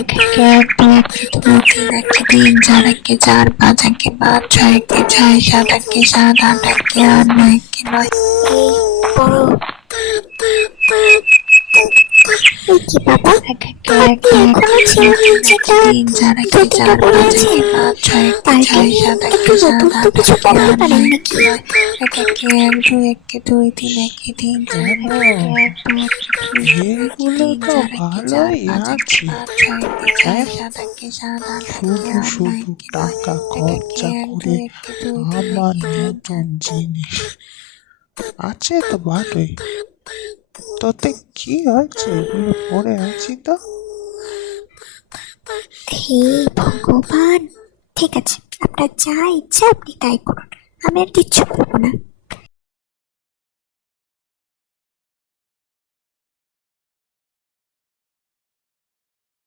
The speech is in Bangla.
একে এক দুই একে দুই তিন একে তিন চার একে চার পাঁচ একে পাঁচ ছয় একে ছয় সাত একে সাত আট একে আট নয় একে নয়। এই পড়ো। এই কি বাবা, এক একে হাত এক দিয়ে দুই এখনো একে ছেড়ে দুই তিন নিয়েছে একে দাঁত, তিন চার একে দুদিকে চার পড়ে পাঁচ আছে। একে পাঁচ ছয় একে পাল্টে ছয় নিয়ে সাত একটু একে সাত নতুন তো আট কিছু একে পড়তে আট পারেন নয় একে নাকি? নয়। এক একে এক দুই একে দুই তিন একে তিন চার কেন, এক একে এক দুই একে দুই তিন একে এইগুলো তিন তো চার একে চার ভালোই পাঁচ একে আছে। পাঁচ ছয় একে ছয় হ্যাঁ, সাত একে সাত আট একে শুধু আট নয় শুধু একে নয়। টাকা এক একে খরচা এক করে দুই একে দুই তিন আমার একে তিন নতুন চার। জিনিস আছে তো ভালোই। তোতে কি হয়েছে, এগুলো পড়ে আছি তো। হে ভগবান, ঠিক আছে, আপনার যা ইচ্ছা আপনি তাই করুন, আমি আর কিচ্ছু বলবো না।